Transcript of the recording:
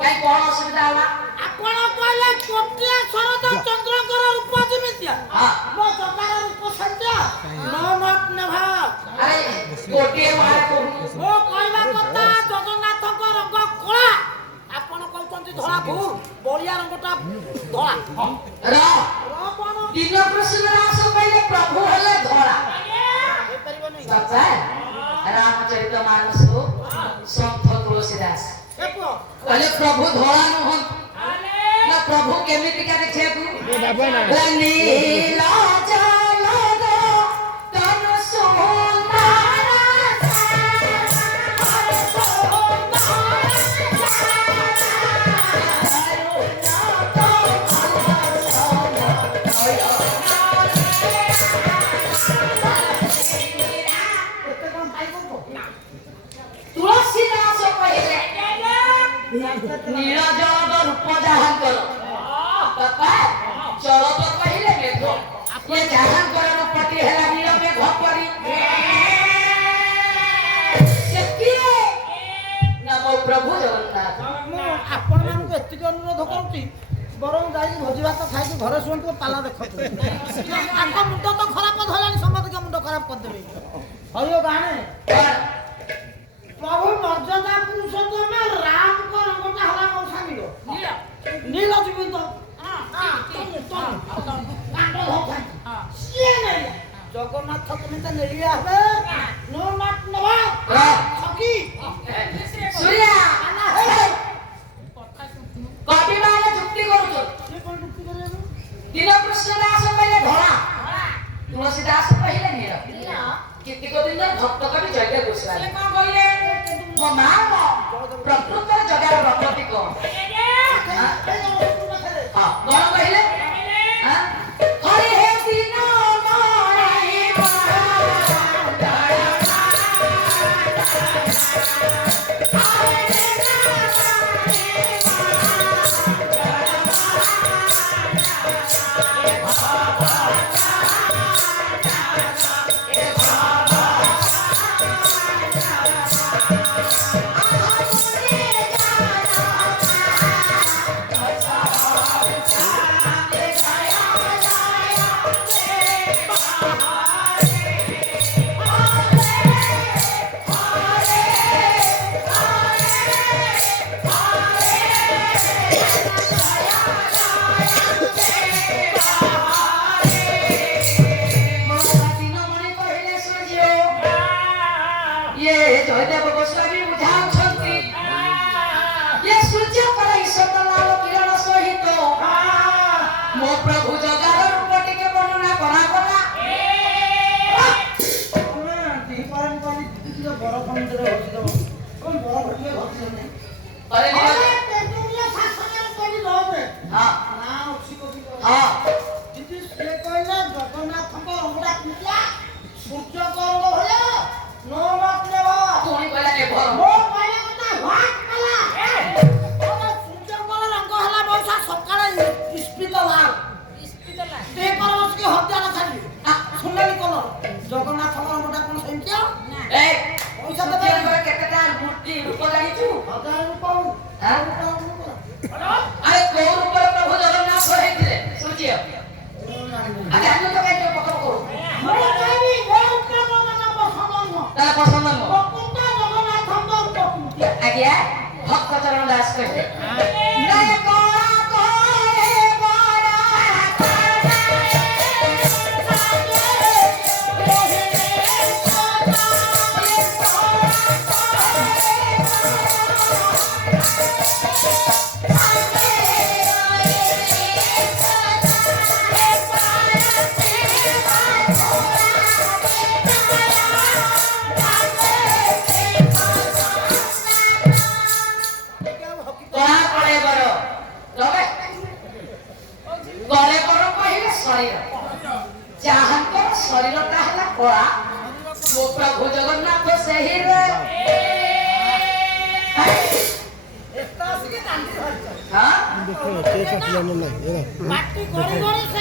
କାଇଁ କଣ ଅସୁବିଧା ହେଲା? ଆପଣ କହିଲେ କୋଟିଆ ଶରଦ ଚନ୍ଦ୍ରଙ୍କର ରୂପ ଯେମିତିଆ ମୋ ଜଗାର ରୂପ ସେମିତିଆ ନ ମତ ନେଭା। ଆରେ ଗୋଟିଏ ମାରେ କହୁ ମୋ କହିବା କଥା ଜଗନ୍ନାଥଙ୍କ ରଙ୍ଗ କଳା, ଆପଣ କହୁଛନ୍ତି ଧଳା। ଭୁଲ, ବଳିଆ ରଙ୍ଗଟା ଧଳା। ଦିନ କୃଷ୍ଣ ଦାସ କହିଲେ ପ୍ରଭୁ ହେଲେ ଧଳା। ବାପା ରାମଚରିତ ମାନସ ସନ୍ଥ ତୁଳସୀ ଦାସ କହିଲେ ପ୍ରଭୁ ଧଳା ନୁହନ୍ତି ନା। ପ୍ରଭୁ କେମିତିକା ଦେଖିବାକୁ? ନୀଳ ଜଲଦ ତନୁ ସୁନ୍ଦର ତୁଳସୀ ଦାସ କହିଲେ ନୀଳ ଜଳଦ ରୂପ ଯାହାଙ୍କର। ବାପା ଜଳଦ କହିଲେ ମେଘ, ଏ ଯାହାଙ୍କର ରୂପଟି ହେଲା ନୀଳ ମେଘ ପରି। ସେ କିଏ ନା ମୋ ପ୍ରଭୁ ଜଗନ୍ନାଥ। ମୁଁ ଆପଣମାନଙ୍କୁ ଏତିକି ଅନୁରୋଧ କରୁଛି, ବରଂ ଯାଇକି ଭୋଜି ଭାତ ଖାଇକି ଘରେ ଶୁଅନ୍ତୁ, ପାଲା ଦେଖନ୍ତୁ। ତାଙ୍କ ମୁଣ୍ଡ ତ ଖରାପ ଧରିଲାଣି, ସମସ୍ତଙ୍କ ମୁଣ୍ଡ ଖରାପ କରିଦେବେ। ହରିଓ ଗାଁରେ ପ୍ରଭୁ ମର୍ଯ୍ୟାଦା ପୁରୁଷୋତ୍ତମ ରାମଙ୍କ ରଙ୍ଗଟା ହେଲା ମଉସା ନୀଳ। ନୀଳ ଜୀବିତ ଜଗନ୍ନାଥ କେମିତି ନେଳିଆ ହେବେ? नो मत नवा छकी सूर्या कॉपी वाले जुक्ति करू तो ये कोन जुक्ति करे दिन कृष्ण दास पहले धोला तुलसी दास पहले नील किति को दिन भक्त कवि जय घोषणा से कोन कहले मो नाम प्रकृत जगह प्रकृति को हां कोन कहले हां हरि हे दिन जयदेव गोस्वामी बुझाउछन्ति ये सूर्य पर ईश्वर लाल किरण सहित मो प्रभु जगार रूप टिके वर्णना करा करा दी परम पानी किलो बड़ मंदिर होछि दो कोन बड़ भटिए होछि नै अरे तेतुलिया शासनर कोनी लोबे हां ना अछि कोनी हां जिति से कहला जगन्नाथक रंगडा किला सूर्य को रंग होला नो मत लेवा कोनी कहला ने भर मो कहला कथा वाट कला ओना सूर्य को रंग होला बौसा सकाळे इस्पित लाल ते परमस की हत्या न छाडी सुनली कोन जगन्नाथक रंगडा कोन सेंटिया ए पैसा तो तेरे केतेटा मूर्ति रूप जानिछु 1000 रुपया हां अरे को रूप प्रभु जगन्नाथ हेतिले सूर्य अरे हम तो कहीं पकड़ करू मो कहबी वो रूप मन पसंद न ताला पसंद न कोनटा जगन्नाथक रूप आज्ञा भक्त चरण दास कहते जय कोरा कोरे बड़ा कोरा कोरे बड़ो तबे कोरे बड़ो कहिले शरीर जहांकर शरीरटा हला कोरा मो प्रभु जगन्नाथ सही रे एता से के तांडी धरछ हां देखो के कटले न माटी गड़ी गड़ी से